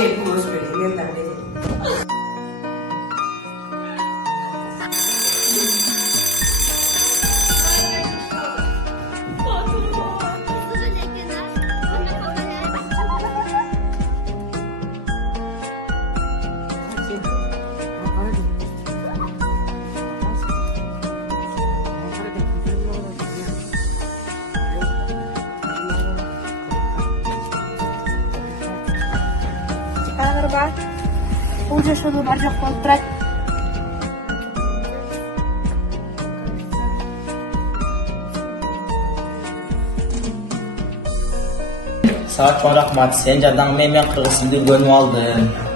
şey boş böyle yeter beni. Bak, udah sudah banyak kontrak. Saat çorak mat, sen jadang men kırgısındı gönü aldın.